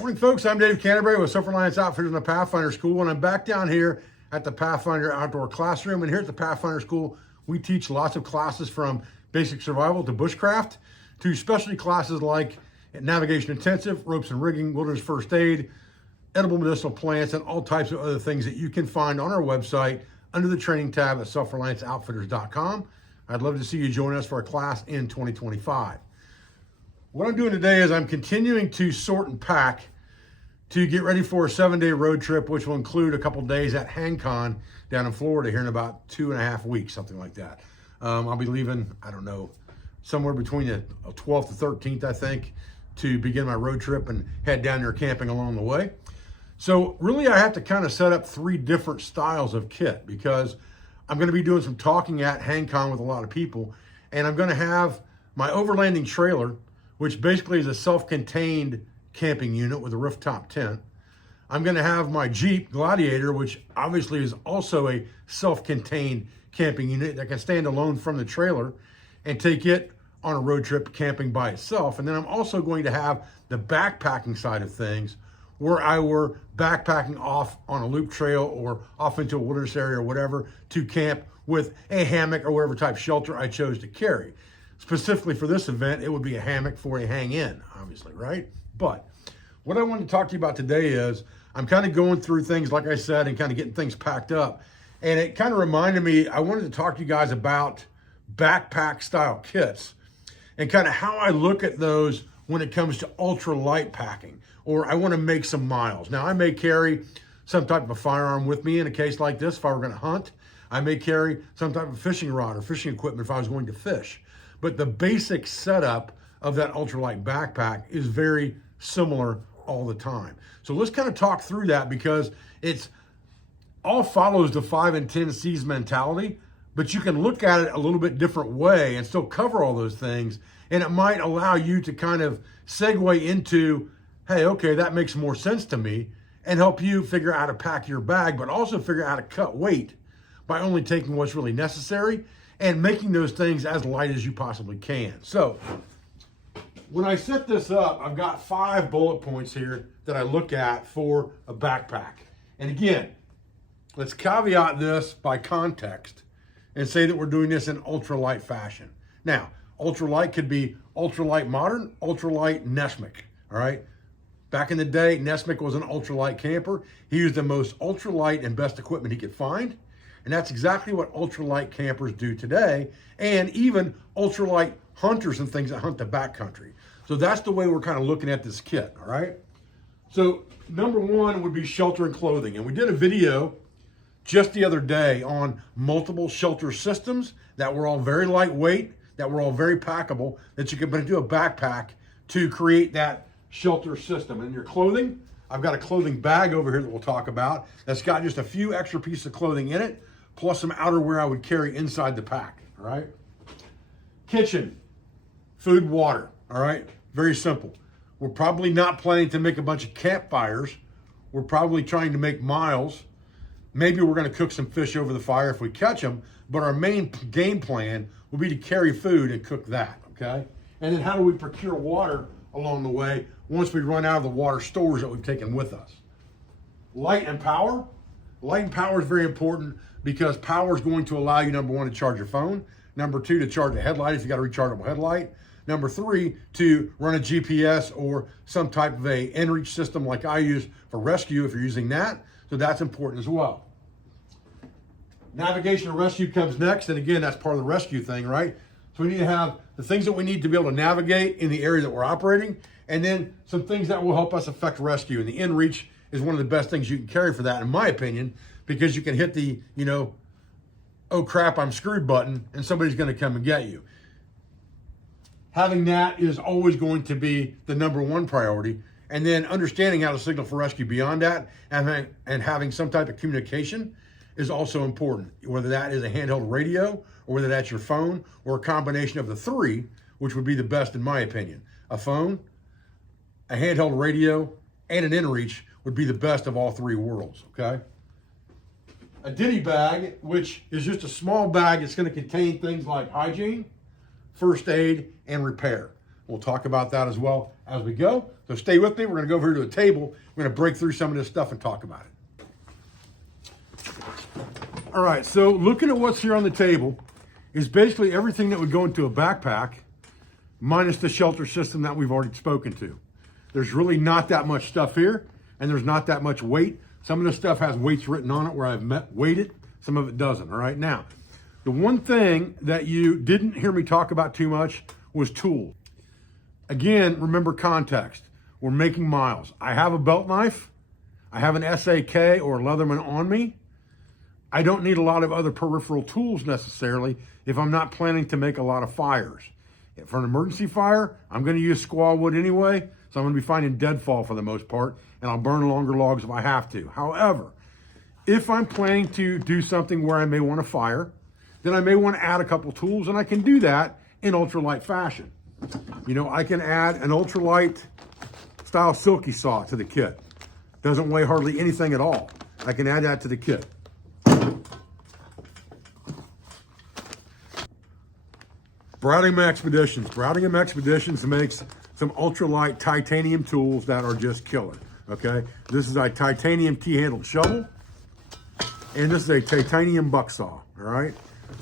Morning, folks. I'm Dave Canterbury with Self-Reliance Outfitters in the Pathfinder School, and I'm back down here at the Pathfinder Outdoor Classroom. And here at the Pathfinder School, we teach lots of classes from basic survival to bushcraft to specialty classes like navigation intensive, ropes and rigging, wilderness first aid, edible medicinal plants, and all types of other things that you can find on our website under the training tab at selfrelianceoutfitters.com. I'd love to see you join us for a class in 2025. What I'm doing today is I'm continuing to sort and pack to get ready for a 7-day road trip, which will include a couple days at HangCon down in Florida here in about 2.5 weeks, something like that. I'll be leaving, I don't know, somewhere between the 12th to 13th, I think, to begin my road trip and head down there camping along the way. So really I have to kind of set up 3 different styles of kit because I'm going to be doing some talking at HangCon with a lot of people, and I'm going to have my overlanding trailer, which basically is a self-contained camping unit with a rooftop tent. I'm going to have my Jeep Gladiator, which obviously is also a self-contained camping unit that can stand alone from the trailer and take it on a road trip camping by itself. And then I'm also going to have the backpacking side of things where I were backpacking off on a loop trail or off into a wilderness area or whatever to camp with a hammock or whatever type shelter I chose to carry. Specifically for this event, it would be a hammock for a hang-in, obviously, right? But what I want to talk to you about today is I'm kind of going through things, like I said, and kind of getting things packed up. And it kind of reminded me, I wanted to talk to you guys about backpack style kits and kind of how I look at those when it comes to ultra light packing, or I want to make some miles. Now, I may carry some type of a firearm with me in a case like this if I were going to hunt. I may carry some type of fishing rod or fishing equipment if I was going to fish. But the basic setup of that ultralight backpack is very similar all the time. So let's kind of talk through that because it's all follows the 5 and 10 C's mentality, but you can look at it a little bit different way and still cover all those things. And it might allow you to kind of segue into, hey, okay, that makes more sense to me, and help you figure out how to pack your bag, but also figure out how to cut weight by only taking what's really necessary and making those things as light as you possibly can. So when I set this up, I've got 5 bullet points here that I look at for a backpack. And again, let's caveat this by context and say that we're doing this in ultralight fashion. Now, ultralight could be ultralight modern, ultralight Nesmic, all right? Back in the day, Nesmic was an ultralight camper. He used the most ultralight and best equipment he could find. And that's exactly what ultralight campers do today, and even ultralight hunters and things that hunt the backcountry. So that's the way we're kind of looking at this kit, all right? So number 1 would be shelter and clothing. And we did a video just the other day on multiple shelter systems that were all very lightweight, that were all very packable, that you could put into a backpack to create that shelter system. And your clothing, I've got a clothing bag over here that we'll talk about that's got just a few extra pieces of clothing in it, plus some outerwear I would carry inside the pack, all right? Kitchen, food, water, all right? Very simple. We're probably not planning to make a bunch of campfires. We're probably trying to make miles. Maybe we're gonna cook some fish over the fire if we catch them, but our main game plan will be to carry food and cook that, okay? And then how do we procure water along the way once we run out of the water stores that we've taken with us? Light and power. Light and power is very important because power is going to allow you, number 1, to charge your phone. Number 2, to charge a headlight if you got a rechargeable headlight. Number 3, to run a GPS or some type of a inReach system like I use for rescue if you're using that. So that's important as well. Navigation and rescue comes next. And again, that's part of the rescue thing, right? So we need to have the things that we need to be able to navigate in the area that we're operating, and then some things that will help us affect rescue. And the inReach is one of the best things you can carry for that, in my opinion, because you can hit the, oh crap, I'm screwed button, and somebody's going to come and get you. Having that is always going to be the number 1 priority. And then understanding how to signal for rescue beyond that and having some type of communication is also important, whether that is a handheld radio or whether that's your phone or a combination of the 3, which would be the best in my opinion. A phone, a handheld radio, and an inReach would be the best of all 3 worlds, okay? A ditty bag, which is just a small bag. It's going to contain things like hygiene, first aid, and repair. We'll talk about that as well as we go. So stay with me. We're going to go over here to the table. We're going to break through some of this stuff and talk about it. All right, so looking at what's here on the table is basically everything that would go into a backpack minus the shelter system that we've already spoken to. There's really not that much stuff here, and there's not that much weight. Some of this stuff has weights written on it where I've weighted. Some of it doesn't. All right, now, the one thing that you didn't hear me talk about too much was tools. Again, remember context. We're making miles. I have a belt knife. I have an SAK or Leatherman on me. I don't need a lot of other peripheral tools necessarily if I'm not planning to make a lot of fires. For an emergency fire, I'm going to use squaw wood anyway, so I'm going to be finding deadfall for the most part, and I'll burn longer logs if I have to. However, if I'm planning to do something where I may want to fire, then I may want to add a couple tools, and I can do that in ultralight fashion. You know, I can add an ultralight style silky saw to the kit. Doesn't weigh hardly anything at all. I can add that to the kit. Bradingham Expeditions. Bradingham Expeditions makes some ultralight titanium tools that are just killer, okay? This is a titanium T-handled shovel, and this is a titanium buck saw, all right?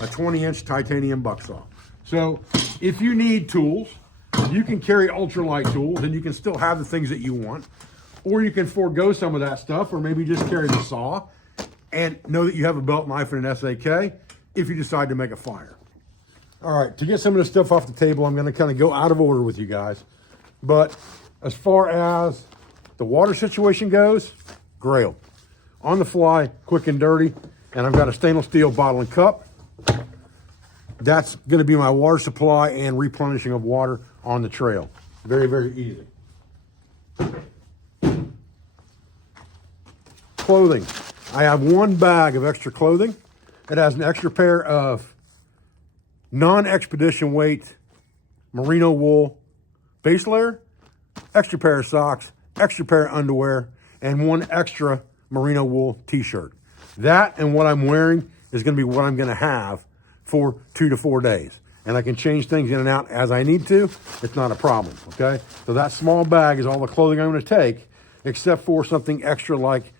A 20-inch titanium buck saw. So if you need tools, you can carry ultralight tools and you can still have the things that you want, or you can forego some of that stuff, or maybe just carry the saw and know that you have a belt knife and an SAK if you decide to make a fire. All right, to get some of this stuff off the table, I'm going to kind of go out of order with you guys. But as far as the water situation goes, Grail. On the fly, quick and dirty, and I've got a stainless steel bottle and cup. That's going to be my water supply and replenishing of water on the trail. Very, very easy. Clothing. I have one bag of extra clothing. It has an extra pair of non-expedition weight merino wool base layer, extra pair of socks, extra pair of underwear, and one extra merino wool t-shirt. That and what I'm wearing is going to be what I'm going to have for 2 to 4 days. And I can change things in and out as I need to. It's not a problem, okay? So that small bag is all the clothing I'm going to take, except for something extra like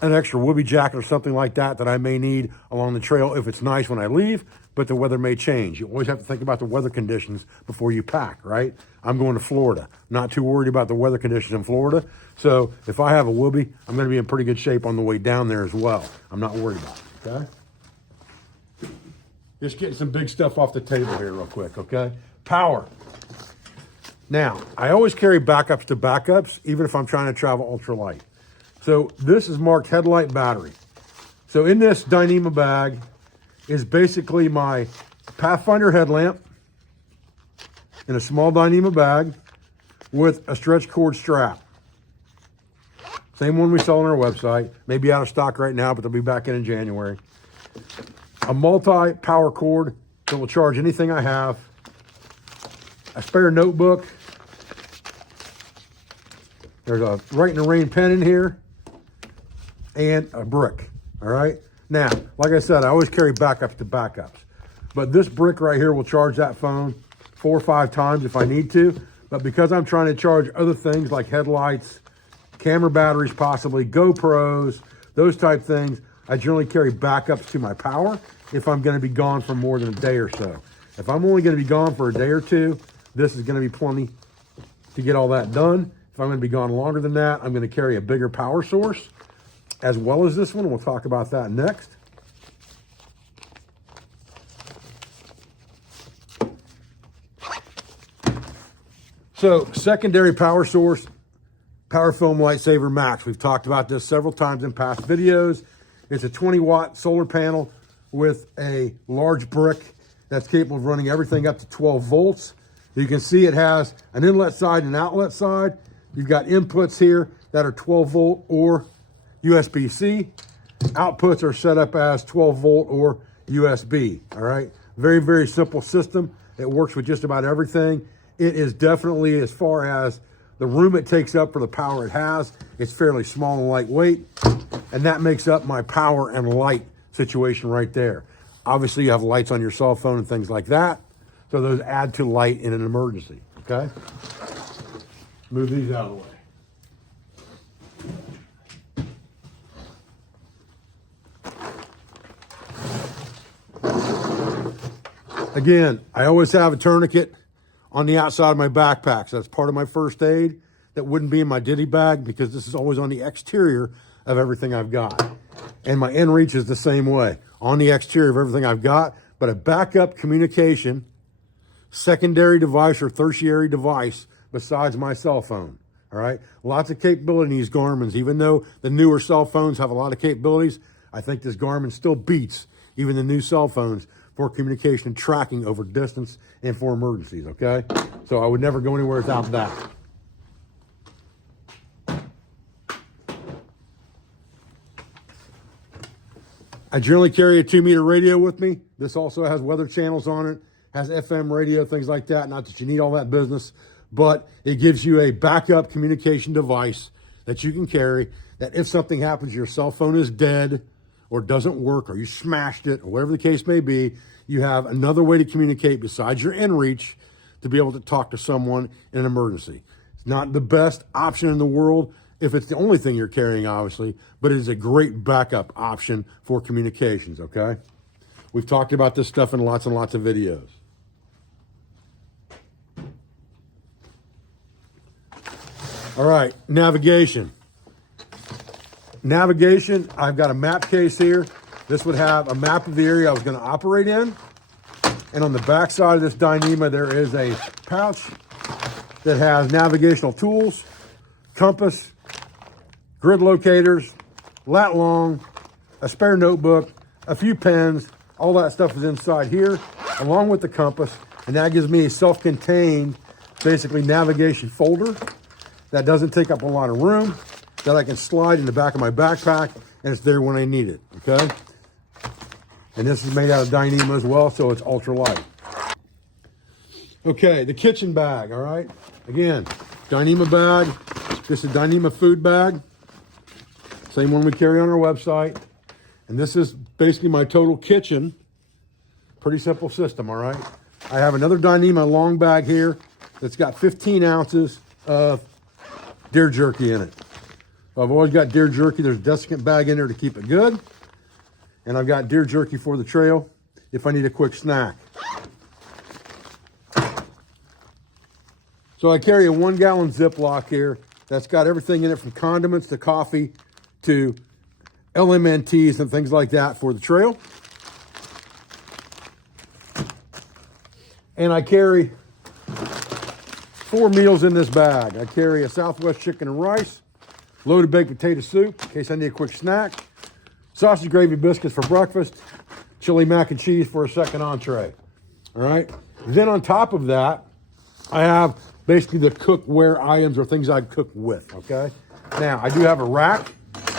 an extra whoopee jacket or something like that that I may need along the trail if it's nice when I leave, but the weather may change. You always have to think about the weather conditions before you pack, right? I'm going to Florida. Not too worried about the weather conditions in Florida. So if I have a whoopee, I'm going to be in pretty good shape on the way down there as well. I'm not worried about it, okay? Just getting some big stuff off the table here real quick, okay? Power. Now, I always carry backups to backups, even if I'm trying to travel ultralight. So this is marked headlight battery. So in this Dyneema bag is basically my Pathfinder headlamp in a small Dyneema bag with a stretch cord strap. Same one we sell on our website. Maybe out of stock right now, but they'll be back in January. A multi-power cord that will charge anything I have. A spare notebook. There's a Write in the Rain pen in here. And a brick, all right? Now, like I said, I always carry backups to backups. But this brick right here will charge that phone 4 or 5 times if I need to. But because I'm trying to charge other things like headlights, camera batteries possibly, GoPros, those type things, I generally carry backups to my power if I'm gonna be gone for more than a day or so. If I'm only gonna be gone for a day or two, this is gonna be plenty to get all that done. If I'm gonna be gone longer than that, I'm gonna carry a bigger power source as well as this one. We'll talk about that next. So secondary power source, PowerFilm Lightsaver Max. We've talked about this several times in past videos. It's a 20-watt solar panel with a large brick that's capable of running everything up to 12 volts. You can see it has an inlet side and an outlet side. You've got inputs here that are 12 volt or USB-C. Outputs are set up as 12 volt or USB, all right? Very, very simple system. It works with just about everything. It is definitely, as far as the room it takes up for the power it has, it's fairly small and lightweight, and that makes up my power and light situation right there. Obviously, you have lights on your cell phone and things like that, so those add to light in an emergency, okay? Move these out of the way. Again, I always have a tourniquet on the outside of my backpack. So that's part of my first aid that wouldn't be in my ditty bag because this is always on the exterior of everything I've got. And my inReach is the same way, on the exterior of everything I've got, but a backup communication, secondary device or tertiary device besides my cell phone, all right? Lots of capability in these Garmin's. Even though the newer cell phones have a lot of capabilities, I think this Garmin still beats even the new cell phones for communication and tracking over distance and for emergencies, okay? So I would never go anywhere without that. I generally carry a 2-meter radio with me. This also has weather channels on it, has FM radio, things like that. Not that you need all that business, but it gives you a backup communication device that you can carry that if something happens, your cell phone is dead or doesn't work or you smashed it or whatever the case may be, you have another way to communicate besides your inReach to be able to talk to someone in an emergency. It's not the best option in the world if it's the only thing you're carrying, obviously, but it is a great backup option for communications, okay? We've talked about this stuff in lots and lots of videos. All right, navigation. Navigation, I've got a map case here. This would have a map of the area I was going to operate in. And on the back side of this Dyneema, there is a pouch that has navigational tools, compass, grid locators, lat long, a spare notebook, a few pens. All that stuff is inside here, along with the compass. And that gives me a self-contained, basically, navigation folder that doesn't take up a lot of room, that I can slide in the back of my backpack, and it's there when I need it, okay? And this is made out of Dyneema as well, so it's ultra light. Okay, the kitchen bag, all right? Again, Dyneema bag. This is a Dyneema food bag. Same one we carry on our website. And this is basically my total kitchen. Pretty simple system, all right? I have another Dyneema long bag here that's got 15 ounces of deer jerky in it. I've always got deer jerky. There's a desiccant bag in there to keep it good. And I've got deer jerky for the trail if I need a quick snack. So I carry a 1-gallon Ziploc here that's got everything in it from condiments to coffee to LMNTs and things like that for the trail. And I carry 4 meals in this bag. I carry a Southwest chicken and rice, loaded baked potato soup in case I need a quick snack, sausage gravy biscuits for breakfast, chili mac and cheese for a second entree. All right. Then on top of that, I have basically the cookware items or things I cook with. Okay. Now I do have a rack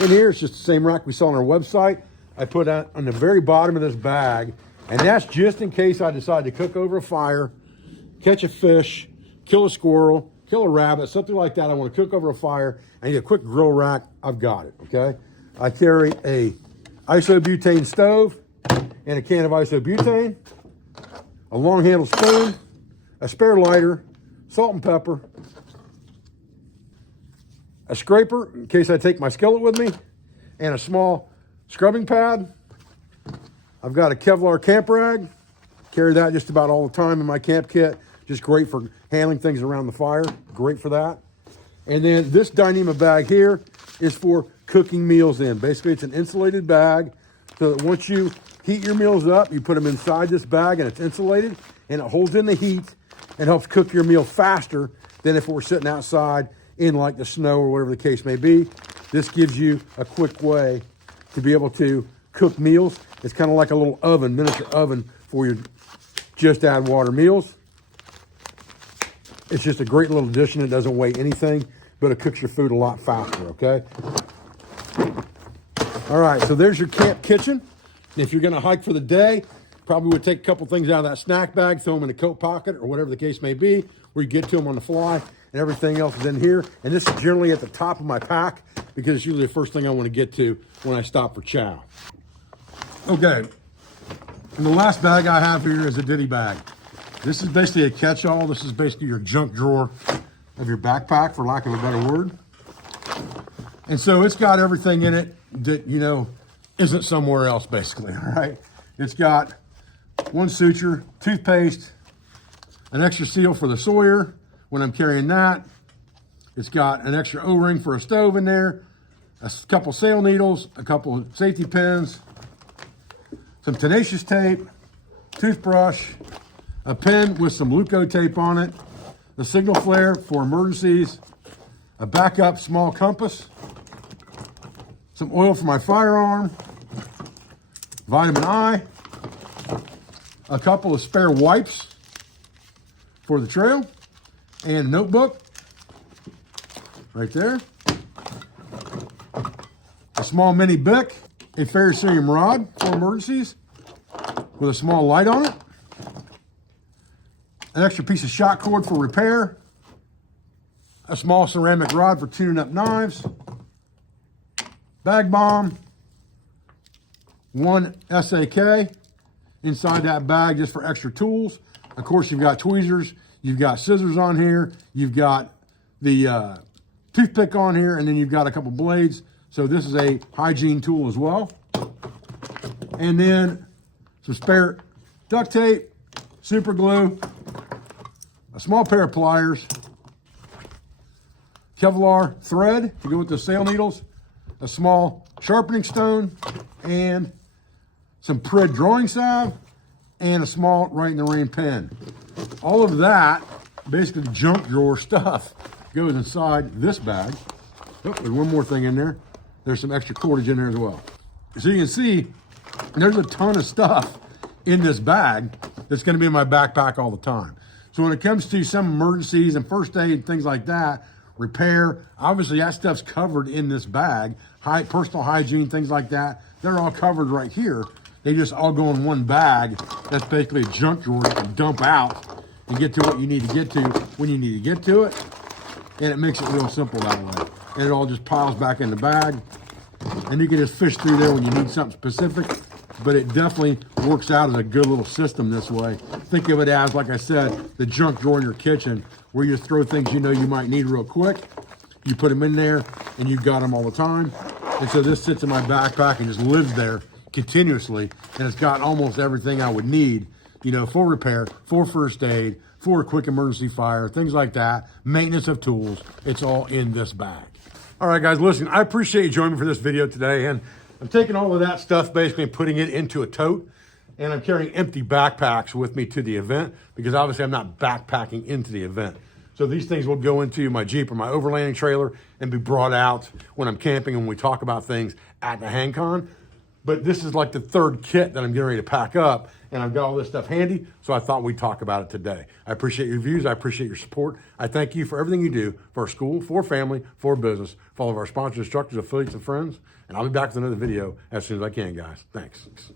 in here. It's just the same rack we saw on our website. I put that on the very bottom of this bag, and that's just in case I decide to cook over a fire, catch a fish, kill a squirrel, kill a rabbit, something like that. I want to cook over a fire. I need a quick grill rack. I've got it. Okay. I carry a isobutane stove and a can of isobutane, a long handled spoon, a spare lighter, salt and pepper, a scraper in case I take my skillet with me, and a small scrubbing pad. I've got a Kevlar camp rag. Carry that just about all the time in my camp kit. Just great for handling things around the fire. Great for that. And then this Dyneema bag here is for cooking meals in. Basically, it's an insulated bag so that once you heat your meals up, you put them inside this bag and it's insulated and it holds in the heat and helps cook your meal faster than if it were sitting outside in like the snow or whatever the case may be. This gives you a quick way to be able to cook meals. It's kind of like a little oven, miniature oven for your just add water meals. It's just a great little addition. It doesn't weigh anything, but it cooks your food a lot faster, okay? All right, so there's your camp kitchen. If you're gonna hike for the day, probably would take a couple things out of that snack bag, throw them in a coat pocket or whatever the case may be, where you get to them on the fly, and everything else is in here. And this is generally at the top of my pack because it's usually the first thing I wanna get to when I stop for chow. Okay, and the last bag I have here is a ditty bag. This is basically a catch-all. This is basically your junk drawer of your backpack, for lack of a better word. And so it's got everything in it that, you know, isn't somewhere else, basically, all right? It's got one suture, toothpaste, an extra seal for the Sawyer when I'm carrying that. It's got an extra O-ring for a stove in there, a couple sail needles, a couple of safety pins, some tenacious tape, toothbrush, a pen with some Luco tape on it, a signal flare for emergencies, a backup small compass, some oil for my firearm, vitamin I, a couple of spare wipes for the trail, and a notebook right there, a small mini Bic, a ferrocerium rod for emergencies with a small light on it, an extra piece of shot cord for repair, a small ceramic rod for tuning up knives, bag bomb, one SAK inside that bag just for extra tools. Of course, you've got tweezers, you've got scissors on here, you've got the toothpick on here, and then you've got a couple blades. So this is a hygiene tool as well. And then some spare duct tape, super glue, a small pair of pliers, Kevlar thread to go with the sail needles, a small sharpening stone, and some Prid drawing salve, and a small Right in the Rain pen. All of that, basically junk drawer stuff, goes inside this bag. Oh, there's one more thing in there. There's some extra cordage in there as well. So you can see, there's a ton of stuff in this bag that's gonna be in my backpack all the time. So when it comes to some emergencies and first aid and things like that, repair, obviously that stuff's covered in this bag. Personal hygiene, things like that, they're all covered right here. They just all go in one bag. That's basically a junk drawer you can dump out and get to what you need to get to when you need to get to it. And it makes it real simple that way. And it all just piles back in the bag. And you can just fish through there when you need something specific. But it definitely works out as a good little system this way. Think of it as, like I said, the junk drawer in your kitchen where you throw things you know you might need real quick. You put them in there and you've got them all the time. And so this sits in my backpack and just lives there continuously. And it's got almost everything I would need, you know, for repair, for first aid, for a quick emergency fire, things like that, maintenance of tools. It's all in this bag. All right, guys, listen, I appreciate you joining me for this video today. And I'm taking all of that stuff basically and putting it into a tote. And I'm carrying empty backpacks with me to the event because obviously I'm not backpacking into the event. So these things will go into my Jeep or my overlanding trailer and be brought out when I'm camping and when we talk about things at the hang con. But this is like the third kit that I'm getting ready to pack up, and I've got all this stuff handy, so I thought we'd talk about it today. I appreciate your views. I appreciate your support. I thank you for everything you do for our school, for family, for business, for all of our sponsors, instructors, affiliates, and friends. And I'll be back with another video as soon as I can, guys. Thanks.